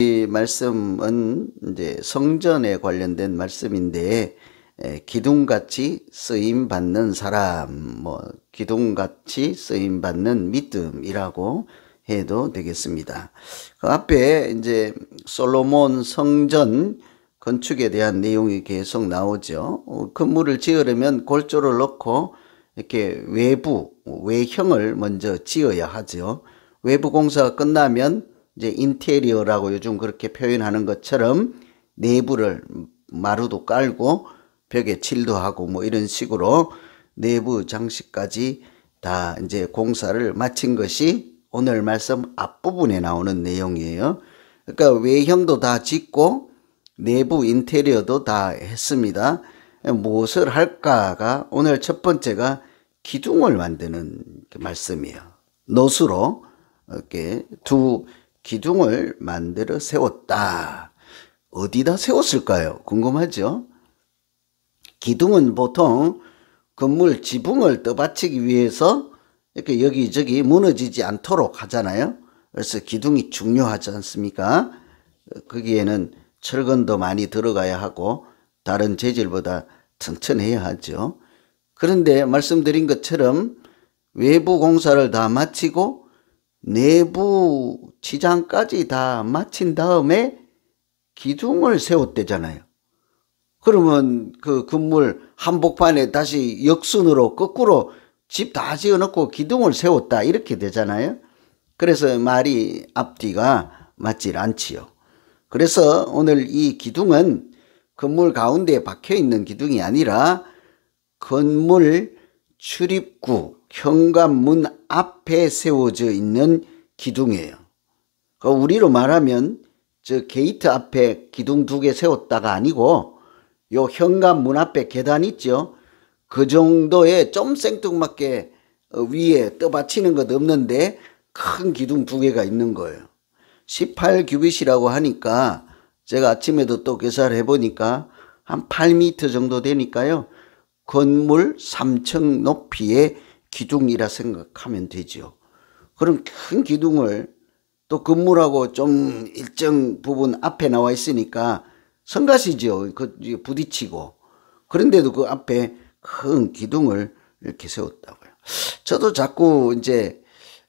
이 말씀은 이제 성전에 관련된 말씀인데, 기둥같이 쓰임 받는 사람, 기둥같이 쓰임 받는 믿음이라고 해도 되겠습니다. 그 앞에 이제 솔로몬 성전 건축에 대한 내용이 계속 나오죠. 건물을 지으려면 골조를 넣고 이렇게 외형을 먼저 지어야 하죠. 외부 공사가 끝나면 이제 인테리어라고 요즘 그렇게 표현하는 것처럼 내부를 마루도 깔고 벽에 칠도 하고 이런 식으로 내부 장식까지 다 이제 공사를 마친 것이 오늘 말씀 앞부분에 나오는 내용이에요. 그러니까 외형도 다 짓고 내부 인테리어도 다 했습니다. 무엇을 할까가 오늘 첫 번째가 기둥을 만드는 말씀이에요. 놋으로 이렇게 두 기둥을 만들어 세웠다. 어디다 세웠을까요? 궁금하죠? 기둥은 보통 건물 지붕을 떠받치기 위해서 이렇게 여기저기 무너지지 않도록 하잖아요. 그래서 기둥이 중요하지 않습니까? 거기에는 철근도 많이 들어가야 하고 다른 재질보다 튼튼해야 하죠. 그런데 말씀드린 것처럼 외부 공사를 다 마치고 내부 지장까지 다 마친 다음에 기둥을 세웠대잖아요. 그러면 그 건물 한복판에 다시 역순으로 거꾸로 집 다 지어놓고 기둥을 세웠다 이렇게 되잖아요. 그래서 말이 앞뒤가 맞질 않지요. 그래서 오늘 이 기둥은 건물 가운데에 박혀있는 기둥이 아니라 건물 출입구 현관문 앞에 세워져 있는 기둥이에요. 우리로 말하면 저 게이트 앞에 기둥 2개 세웠다가 아니고 요 현관문 앞에 계단 있죠. 그 정도의 좀 생뚱맞게 위에 떠받치는 것 없는데 큰 기둥 2개가 있는 거예요. 18규빗이라고 하니까 제가 아침에도 또 계산을 해보니까 한 8m 정도 되니까요. 건물 3층 높이의 기둥이라 생각하면 되죠. 그럼 큰 기둥을 또 건물하고 좀 일정 부분 앞에 나와 있으니까 성가시죠. 부딪히고. 그런데도 그 앞에 큰 기둥을 이렇게 세웠다고요. 저도 자꾸 이제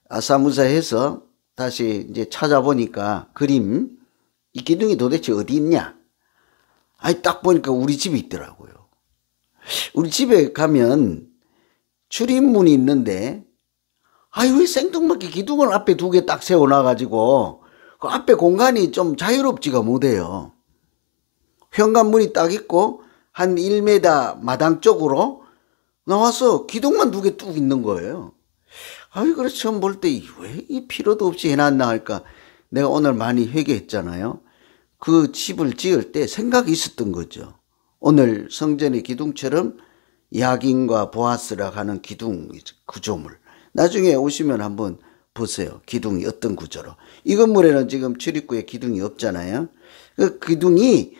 아사무사해서 다시 이제 찾아보니까 그림, 이 기둥이 도대체 어디 있냐? 아니, 딱 보니까 우리 집에 있더라고요. 우리 집에 가면 출입문이 있는데, 왜 생뚱맞게 기둥을 앞에 2개 딱 세워놔가지고, 그 앞에 공간이 좀 자유롭지가 못해요. 현관문이 딱 있고, 한 1m 마당 쪽으로 나와서 기둥만 2개 뚝 있는 거예요. 그래서 처음 볼 때 왜 이 필요도 없이 해놨나 할까. 내가 오늘 많이 회개했잖아요. 그 집을 지을 때 생각이 있었던 거죠. 오늘 성전의 기둥처럼 야긴과 보아스라 하는 기둥 구조물. 나중에 오시면 한번 보세요. 기둥이 어떤 구조로. 이 건물에는 지금 출입구에 기둥이 없잖아요. 그 기둥이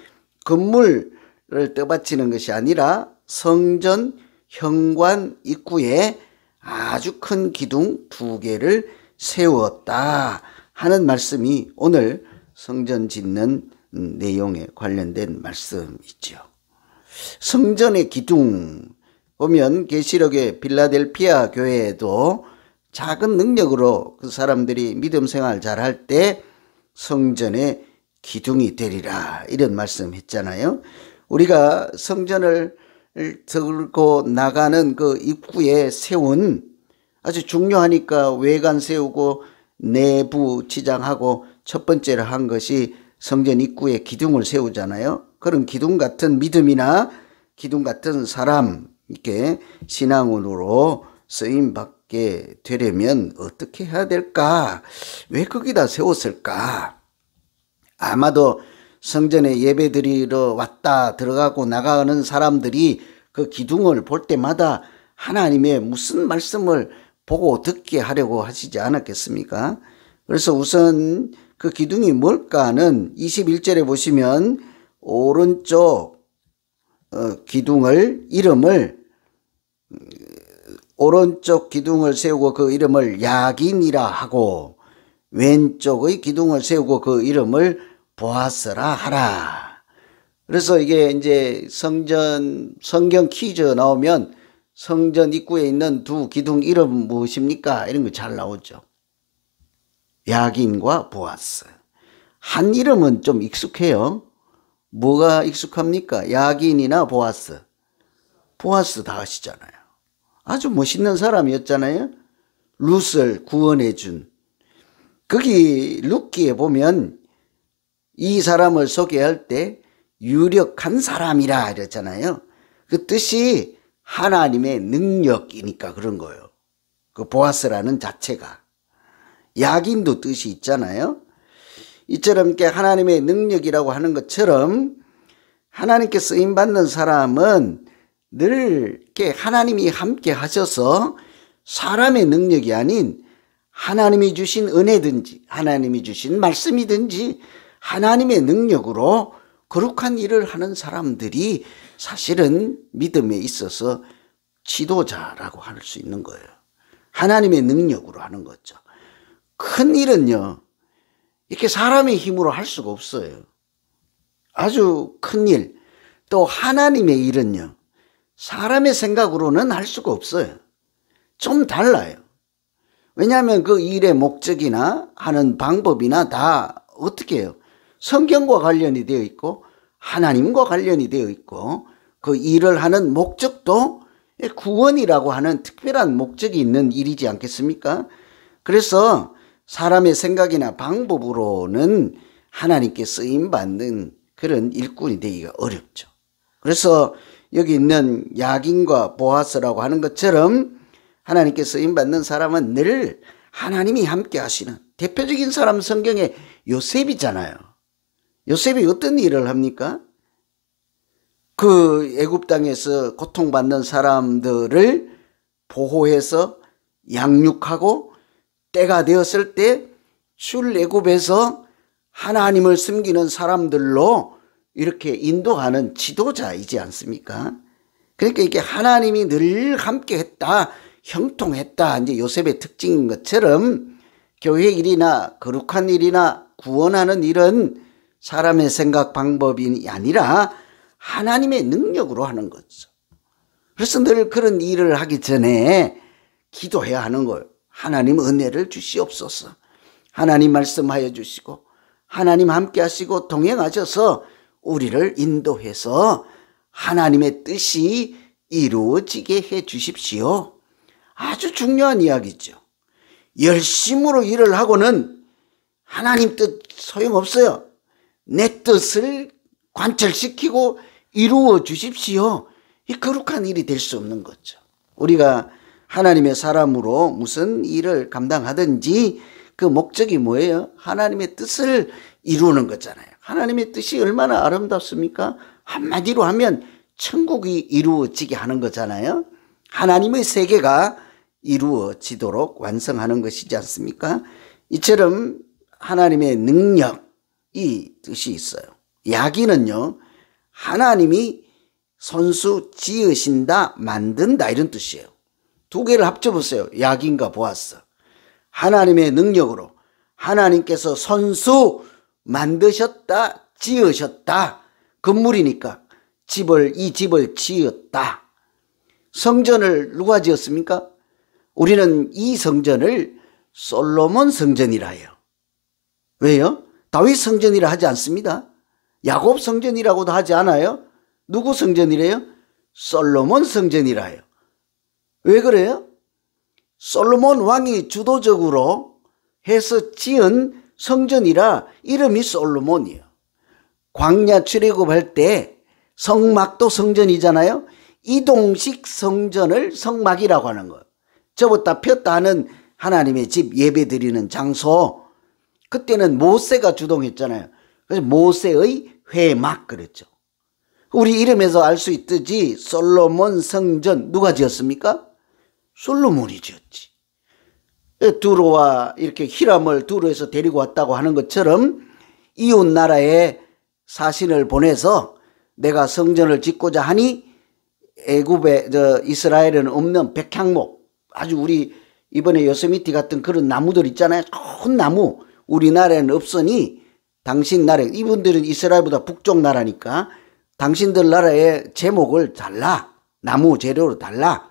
건물을 떠받치는 것이 아니라 성전 현관 입구에 아주 큰 기둥 2개를 세웠다 하는 말씀이 오늘 성전 짓는 내용에 관련된 말씀이죠. 성전의 기둥 보면 계시록의 빌라델피아 교회에도 작은 능력으로 그 사람들이 믿음 생활 잘할 때 성전의 기둥이 되리라 이런 말씀했잖아요. 우리가 성전을 들고 나가는 그 입구에 세운 아주 중요하니까 외관 세우고 내부 지장하고 첫 번째로 한 것이 성전 입구에 기둥을 세우잖아요. 그런 기둥 같은 믿음이나 기둥 같은 사람 이렇게 신앙으로 쓰임 받게 되려면 어떻게 해야 될까? 왜 거기다 세웠을까? 아마도 성전에 예배드리러 왔다 들어가고 나가는 사람들이 그 기둥을 볼 때마다 하나님의 무슨 말씀을 보고 듣게 하려고 하시지 않았겠습니까? 그래서 우선 그 기둥이 뭘까는 21절에 보시면 오른쪽 오른쪽 기둥을 세우고 그 이름을 야긴이라 하고 왼쪽의 기둥을 세우고 그 이름을 보아스라 하라. 그래서 이게 이제 성경 퀴즈 나오면 성전 입구에 있는 두 기둥 이름 무엇입니까? 이런 거 잘 나오죠. 야긴과 보아스. 한 이름은 좀 익숙해요. 뭐가 익숙합니까? 야긴이나 보아스. 보아스 다 아시잖아요. 아주 멋있는 사람이었잖아요. 룻을 구원해 준. 거기 룻기에 보면 이 사람을 소개할 때 유력한 사람이라 이랬잖아요. 그 뜻이 하나님의 능력이니까 그런 거예요. 그 보아스라는 자체가. 야긴도 뜻이 있잖아요. 이처럼 이렇게 하나님의 능력이라고 하는 것처럼 하나님께 쓰임받는 사람은 늘 이렇게 하나님이 함께 하셔서 사람의 능력이 아닌 하나님이 주신 은혜든지 하나님이 주신 말씀이든지 하나님의 능력으로 거룩한 일을 하는 사람들이 사실은 믿음에 있어서 지도자라고 할 수 있는 거예요. 하나님의 능력으로 하는 거죠. 큰 일은요, 이렇게 사람의 힘으로 할 수가 없어요. 아주 큰 일, 또 하나님의 일은요, 사람의 생각으로는 할 수가 없어요. 좀 달라요. 왜냐하면 그 일의 목적이나 하는 방법이나 다 어떻게 해요? 성경과 관련이 되어 있고 하나님과 관련이 되어 있고 그 일을 하는 목적도 구원이라고 하는 특별한 목적이 있는 일이지 않겠습니까? 그래서 사람의 생각이나 방법으로는 하나님께 쓰임받는 그런 일꾼이 되기가 어렵죠. 그래서 여기 있는 야긴과 보아스라고 하는 것처럼 하나님께 쓰임받는 사람은 늘 하나님이 함께 하시는 대표적인 사람 성경에 요셉이잖아요. 요셉이 어떤 일을 합니까? 그 애굽 땅에서 고통받는 사람들을 보호해서 양육하고 때가 되었을 때 출애굽에서 하나님을 섬기는 사람들로 이렇게 인도하는 지도자이지 않습니까? 그러니까 이게 하나님이 늘 함께 했다, 형통했다, 이제 요셉의 특징인 것처럼 교회 일이나 거룩한 일이나 구원하는 일은 사람의 생각 방법이 아니라 하나님의 능력으로 하는 거죠. 그래서 늘 그런 일을 하기 전에 기도해야 하는 거예요. 하나님 은혜를 주시옵소서. 하나님 말씀하여 주시고 하나님 함께 하시고 동행하셔서 우리를 인도해서 하나님의 뜻이 이루어지게 해 주십시오. 아주 중요한 이야기죠. 열심으로 일을 하고는 하나님 뜻 소용없어요. 내 뜻을 관철시키고 이루어 주십시오. 이 거룩한 일이 될 수 없는 거죠. 우리가 하나님의 사람으로 무슨 일을 감당하든지 그 목적이 뭐예요? 하나님의 뜻을 이루는 거잖아요. 하나님의 뜻이 얼마나 아름답습니까? 한마디로 하면 천국이 이루어지게 하는 거잖아요. 하나님의 세계가 이루어지도록 완성하는 것이지 않습니까? 이처럼 하나님의 능력이 뜻이 있어요. 야기는요, 하나님이 손수 지으신다, 만든다 이런 뜻이에요. 두 개를 합쳐보세요. 야긴과 보아스. 하나님의 능력으로 하나님께서 손수 만드셨다, 지으셨다. 건물이니까 이 집을 지었다. 성전을 누가 지었습니까? 우리는 이 성전을 솔로몬 성전이라 해요. 왜요? 다윗 성전이라 하지 않습니다. 야곱 성전이라고도 하지 않아요. 누구 성전이래요? 솔로몬 성전이라 해요. 왜 그래요? 솔로몬 왕이 주도적으로 해서 지은 성전이라 이름이 솔로몬이에요. 광야 출애굽할 때 성막도 성전이잖아요. 이동식 성전을 성막이라고 하는 거예요. 접었다 폈다 하는 하나님의 집 예배드리는 장소. 그때는 모세가 주동했잖아요. 그래서 모세의 회막 그랬죠. 우리 이름에서 알 수 있듯이 솔로몬 성전 누가 지었습니까? 솔로몬이 지었지. 두로와 이렇게 히람을 두로에서 데리고 왔다고 하는 것처럼 이웃 나라에 사신을 보내서 내가 성전을 짓고자 하니 애굽에 이스라엘에는 없는 백향목, 아주 우리 이번에 요세미티 같은 그런 나무들 있잖아요. 큰 나무 우리나라에는 없으니 당신 나라, 이분들은 이스라엘보다 북쪽 나라니까 당신들 나라의 제목을 달라. 나무 재료로 달라.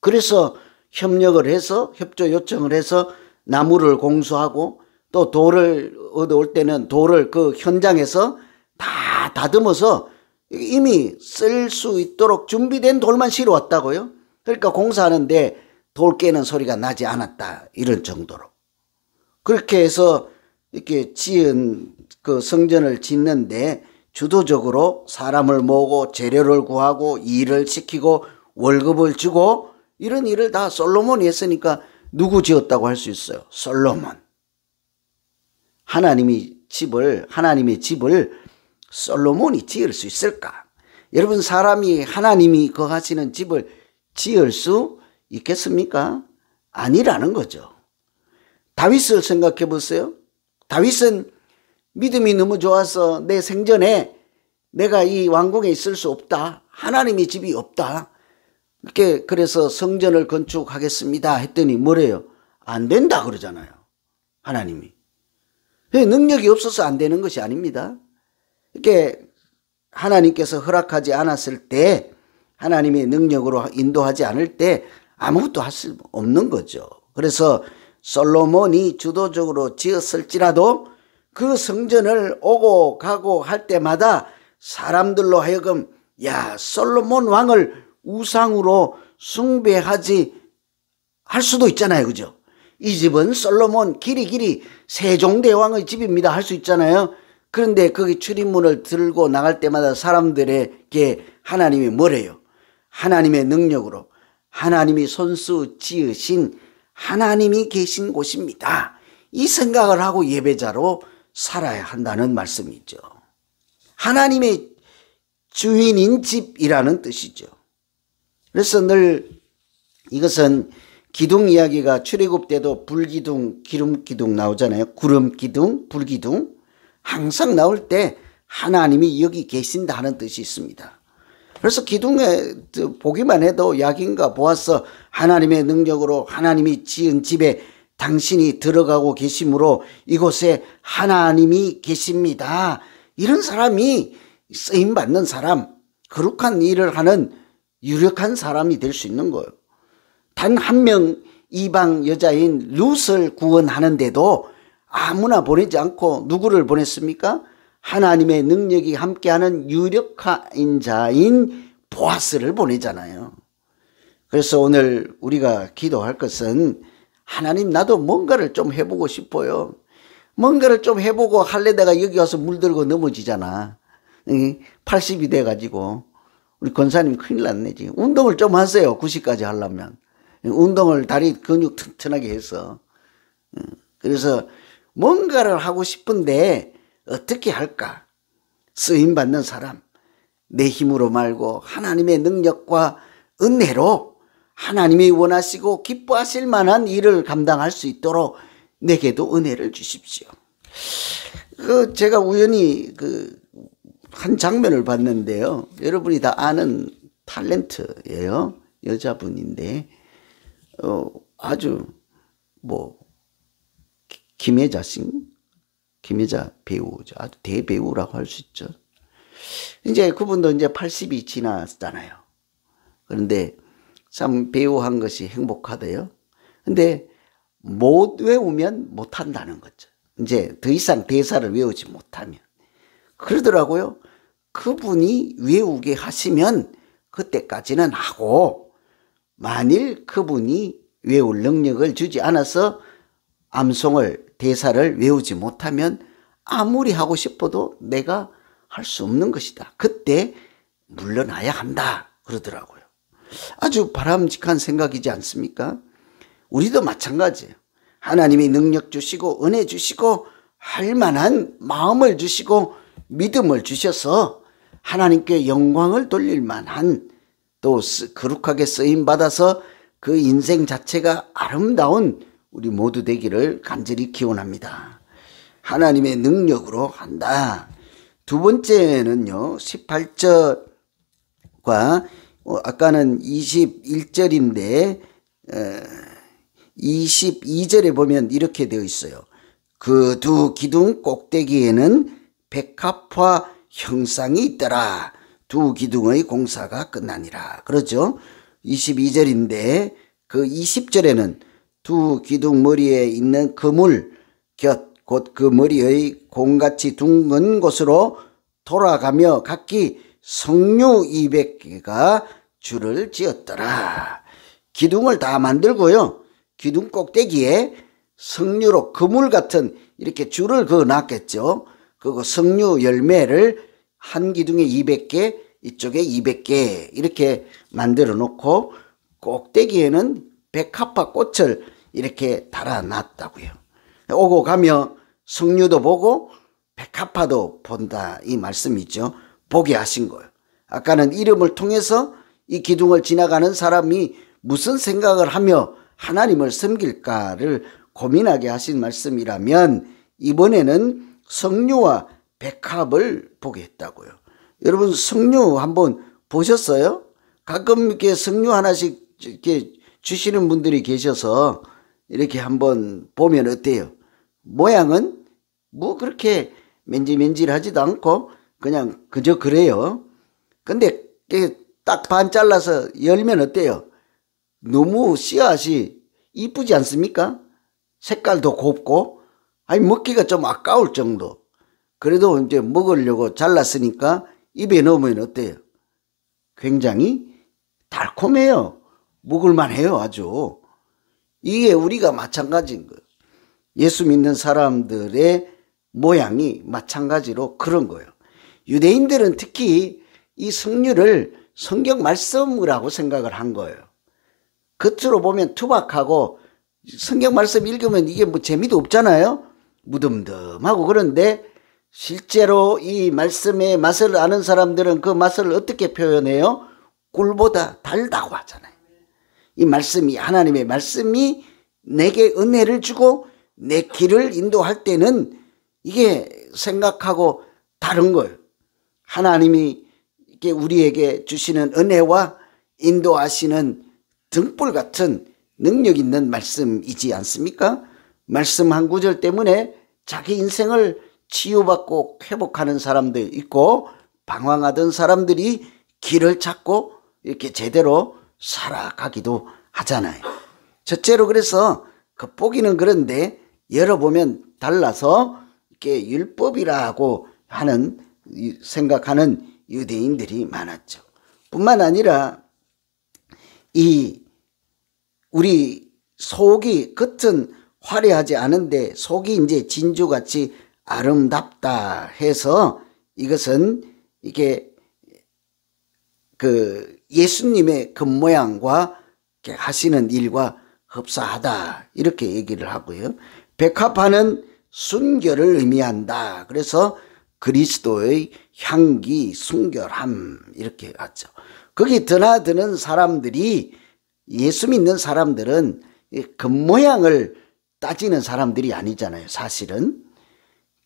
그래서 협력을 해서 협조 요청을 해서 나무를 공수하고 또 돌을 얻어올 때는 돌을 그 현장에서 다 다듬어서 이미 쓸 수 있도록 준비된 돌만 실어 왔다고요. 그러니까 공사하는데 돌 깨는 소리가 나지 않았다. 이런 정도로. 그렇게 해서 이렇게 지은 그 성전을 짓는데 주도적으로 사람을 모으고 재료를 구하고 일을 시키고 월급을 주고 이런 일을 다 솔로몬이 했으니까 누구 지었다고 할 수 있어요? 솔로몬. 하나님의 집을 솔로몬이 지을 수 있을까? 여러분, 사람이 하나님이 거하시는 집을 지을 수 있겠습니까? 아니라는 거죠. 다윗을 생각해 보세요. 다윗은 믿음이 너무 좋아서 내 생전에 내가 이 왕궁에 있을 수 없다. 하나님의 집이 없다. 이렇게 그래서 성전을 건축하겠습니다 했더니 뭐래요? 안 된다 그러잖아요. 하나님이. 능력이 없어서 안 되는 것이 아닙니다. 이렇게 하나님께서 허락하지 않았을 때, 하나님의 능력으로 인도하지 않을 때 아무것도 할 수 없는 거죠. 그래서 솔로몬이 주도적으로 지었을지라도 그 성전을 오고 가고 할 때마다 사람들로 하여금 야, 솔로몬 왕을 우상으로 숭배하지 할 수도 있잖아요. 그죠? 이 집은 솔로몬 길이 세종대왕의 집입니다 할 수 있잖아요. 그런데 거기 출입문을 들고 나갈 때마다 사람들에게 하나님이 뭐래요? 하나님의 능력으로 하나님이 손수 지으신 하나님이 계신 곳입니다. 이 생각을 하고 예배자로 살아야 한다는 말씀이죠. 하나님의 주인인 집이라는 뜻이죠. 그래서 늘 이것은 기둥 이야기가 출애굽 때도 불기둥, 기름기둥 나오잖아요. 구름기둥, 불기둥. 항상 나올 때 하나님이 여기 계신다 하는 뜻이 있습니다. 그래서 기둥에 보기만 해도 야긴가 보아서 하나님의 능력으로 하나님이 지은 집에 당신이 들어가고 계심으로 이곳에 하나님이 계십니다. 이런 사람이 쓰임받는 사람, 거룩한 일을 하는 유력한 사람이 될 수 있는 거예요. 단 한 명 이방 여자인 룻을 구원하는데도 아무나 보내지 않고 누구를 보냈습니까? 하나님의 능력이 함께하는 유력한 자인 보아스를 보내잖아요. 그래서 오늘 우리가 기도할 것은 하나님, 나도 뭔가를 좀 해보고 싶어요. 뭔가를 좀 해보고 할래다가 여기 와서 물들고 넘어지잖아. 80이 돼가지고. 우리 권사님 큰일 났네 지금. 운동을 좀 하세요. 90까지 하려면. 운동을 다리 근육 튼튼하게 해서. 그래서 뭔가를 하고 싶은데 어떻게 할까? 쓰임받는 사람. 내 힘으로 말고 하나님의 능력과 은혜로 하나님이 원하시고 기뻐하실 만한 일을 감당할 수 있도록 내게도 은혜를 주십시오. 제가 우연히 한 장면을 봤는데요. 여러분이 다 아는 탤런트예요. 여자분인데 아주 김혜자 배우죠. 아주 대배우라고 할 수 있죠. 이제 그분도 이제 80이 지났잖아요. 그런데 참 배우한 것이 행복하대요. 근데 못 외우면 못 한다는 거죠. 이제 더 이상 대사를 외우지 못하면. 그러더라고요. 그분이 외우게 하시면 그때까지는 하고, 만일 그분이 외울 능력을 주지 않아서 암송을, 대사를 외우지 못하면 아무리 하고 싶어도 내가 할 수 없는 것이다. 그때 물러나야 한다. 그러더라고요. 아주 바람직한 생각이지 않습니까? 우리도 마찬가지예요. 하나님이 능력 주시고 은혜 주시고 할 만한 마음을 주시고 믿음을 주셔서 하나님께 영광을 돌릴 만한, 또 거룩하게 쓰임받아서 그 인생 자체가 아름다운 우리 모두 되기를 간절히 기원합니다. 하나님의 능력으로 한다. 두 번째는요, 18절과 아까는 21절인데 22절에 보면 이렇게 되어 있어요. 그 두 기둥 꼭대기에는 백합화 형상이 있더라. 두 기둥의 공사가 끝나니라. 그렇죠? 22절인데 그 20절에는 두 기둥 머리에 있는 그물 곁 곧 그 머리의 공같이 둥근 곳으로 돌아가며 각기 석류 200개가 줄을 지었더라. 기둥을 다 만들고요. 기둥 꼭대기에 석류로 그물 같은 이렇게 줄을 그어 놨겠죠. 그리고 석류 열매를 한 기둥에 200개, 이쪽에 200개 이렇게 만들어 놓고 꼭대기에는 백합화 꽃을 이렇게 달아놨다고요. 오고 가며 석류도 보고 백합화도 본다 이 말씀이죠. 보게 하신 거예요. 아까는 이름을 통해서 이 기둥을 지나가는 사람이 무슨 생각을 하며 하나님을 섬길까를 고민하게 하신 말씀이라면 이번에는 석류와 백합을 보게 했다고요. 여러분 석류 한번 보셨어요? 가끔 이렇게 석류 하나씩 이렇게 주시는 분들이 계셔서 이렇게 한번 보면 어때요? 모양은 뭐 그렇게 맨질맨질하지도 않고 그냥 그저 그래요. 근데 딱 반 잘라서 열면 어때요? 너무 씨앗이 이쁘지 않습니까? 색깔도 곱고 아니 먹기가 좀 아까울 정도. 그래도 이제 먹으려고 잘랐으니까 입에 넣으면 어때요? 굉장히 달콤해요. 먹을만해요 아주. 이게 우리가 마찬가지인 거예요. 예수 믿는 사람들의 모양이 마찬가지로 그런 거예요. 유대인들은 특히 이 석류를 성경 말씀이라고 생각을 한 거예요. 겉으로 보면 투박하고 성경 말씀 읽으면 이게 뭐 재미도 없잖아요. 무덤덤하고. 그런데 실제로 이 말씀의 맛을 아는 사람들은 그 맛을 어떻게 표현해요? 꿀보다 달다고 하잖아요. 이 말씀이 하나님의 말씀이 내게 은혜를 주고 내 길을 인도할 때는 이게 생각하고 다른 거예요. 하나님이 이렇게 우리에게 주시는 은혜와 인도하시는 등불 같은 능력 있는 말씀이지 않습니까? 말씀 한 구절 때문에 자기 인생을 치유받고 회복하는 사람들 있고 방황하던 사람들이 길을 찾고 이렇게 제대로 살아가기도 하잖아요. 첫째로 그래서 겉보기는 그런데 열어보면 달라서 이렇게 율법이라고 하는 생각하는 유대인들이 많았죠. 뿐만 아니라 이 우리 속이 겉은 화려하지 않은데 속이 이제 진주같이 아름답다 해서 이것은 이게 그 예수님의 겉모양과 하시는 일과 흡사하다 이렇게 얘기를 하고요. 백합화는 순결을 의미한다. 그래서 그리스도의 향기, 순결함 이렇게 하죠. 거기 드나드는 사람들이 예수 믿는 사람들은 겉모양을 따지는 사람들이 아니잖아요. 사실은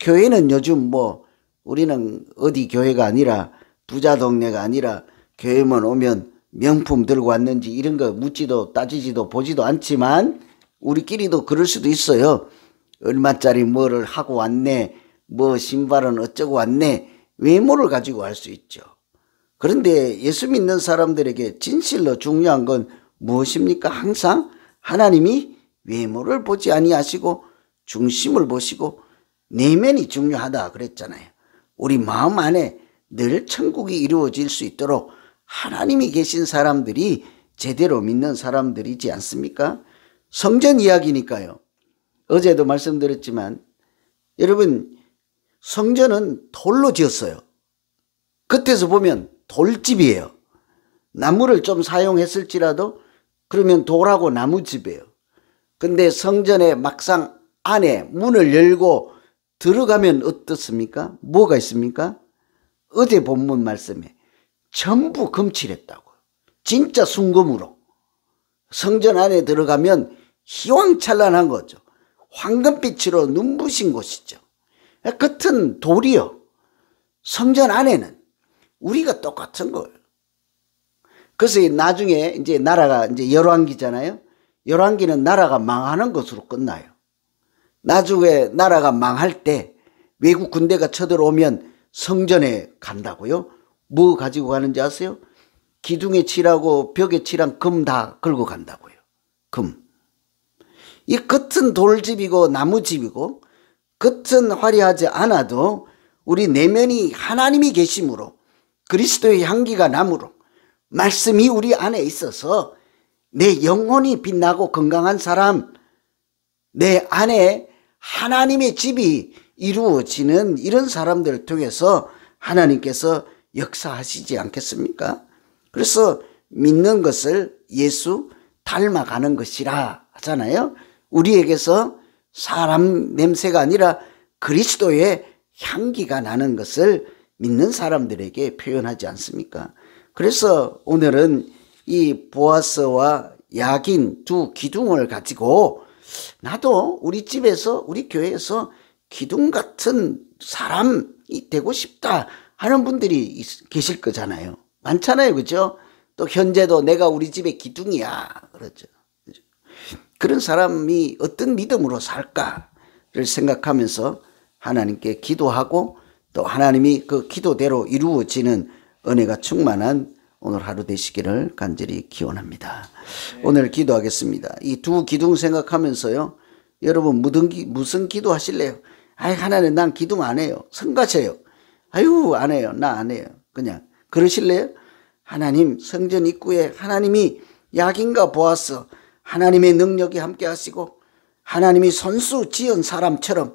교회는 요즘 뭐 우리는 어디 교회가 아니라 부자 동네가 아니라 교회만 오면 명품 들고 왔는지 이런 거 묻지도 따지지도 보지도 않지만 우리끼리도 그럴 수도 있어요. 얼마짜리 뭐를 하고 왔네, 뭐 신발은 어쩌고 왔네, 외모를 가지고 할 수 있죠. 그런데 예수 믿는 사람들에게 진실로 중요한 건 무엇입니까? 항상 하나님이 외모를 보지 아니하시고 중심을 보시고 내면이 중요하다 그랬잖아요. 우리 마음 안에 늘 천국이 이루어질 수 있도록 하나님이 계신 사람들이 제대로 믿는 사람들이지 않습니까? 성전 이야기니까요. 어제도 말씀드렸지만 여러분 성전은 돌로 지었어요. 겉에서 보면 돌집이에요. 나무를 좀 사용했을지라도 그러면 돌하고 나무집이에요. 근데 성전에 막상 안에 문을 열고 들어가면 어떻습니까? 뭐가 있습니까? 어제 본문 말씀에 전부 금칠했다고. 진짜 순금으로. 성전 안에 들어가면 희왕찬란한 거죠. 황금빛으로 눈부신 곳이죠. 겉은 돌이요. 성전 안에는 우리가 똑같은 거예요. 그래서 나중에 이제 나라가 이제 열왕기잖아요. 열왕기는 나라가 망하는 것으로 끝나요. 나중에 나라가 망할 때 외국 군대가 쳐들어오면 성전에 간다고요? 뭐 가지고 가는지 아세요? 기둥에 칠하고 벽에 칠한 금 다 걸고 간다고요. 금. 이 겉은 돌집이고 나무집이고 겉은 화려하지 않아도 우리 내면이 하나님이 계심으로 그리스도의 향기가 나므로 말씀이 우리 안에 있어서 내 영혼이 빛나고 건강한 사람, 내 안에 하나님의 집이 이루어지는 이런 사람들을 통해서 하나님께서 역사하시지 않겠습니까? 그래서 믿는 것을 예수 닮아가는 것이라 하잖아요. 우리에게서 사람 냄새가 아니라 그리스도의 향기가 나는 것을 믿는 사람들에게 표현하지 않습니까? 그래서 오늘은 이 보아스와 야긴 두 기둥을 가지고 나도 우리 집에서 우리 교회에서 기둥 같은 사람이 되고 싶다 하는 분들이 계실 거잖아요. 많잖아요. 그죠? 또 현재도 내가 우리 집의 기둥이야. 그렇죠. 그런 사람이 어떤 믿음으로 살까를 생각하면서 하나님께 기도하고 또 하나님이 그 기도대로 이루어지는 은혜가 충만한 오늘 하루 되시기를 간절히 기원합니다. 오늘 기도하겠습니다. 이 두 기둥 생각하면서요. 여러분 무슨 기도 하실래요? 아이 하나님 난 기둥 안 해요. 성가셔요. 아유 안 해요. 나 안 해요. 그냥 그러실래요? 하나님 성전 입구에 하나님이 야긴과 보아스 하나님의 능력이 함께 하시고 하나님이 손수 지은 사람처럼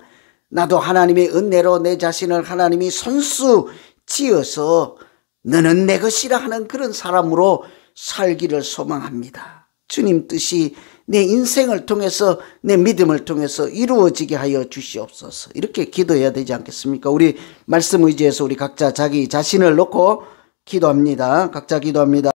나도 하나님의 은혜로 내 자신을 하나님이 손수 지어서 너는 내 것이라 하는 그런 사람으로 살기를 소망합니다. 주님 뜻이 내 인생을 통해서 내 믿음을 통해서 이루어지게 하여 주시옵소서. 이렇게 기도해야 되지 않겠습니까? 우리 말씀 의지해서 우리 각자 자기 자신을 놓고 기도합니다. 각자 기도합니다.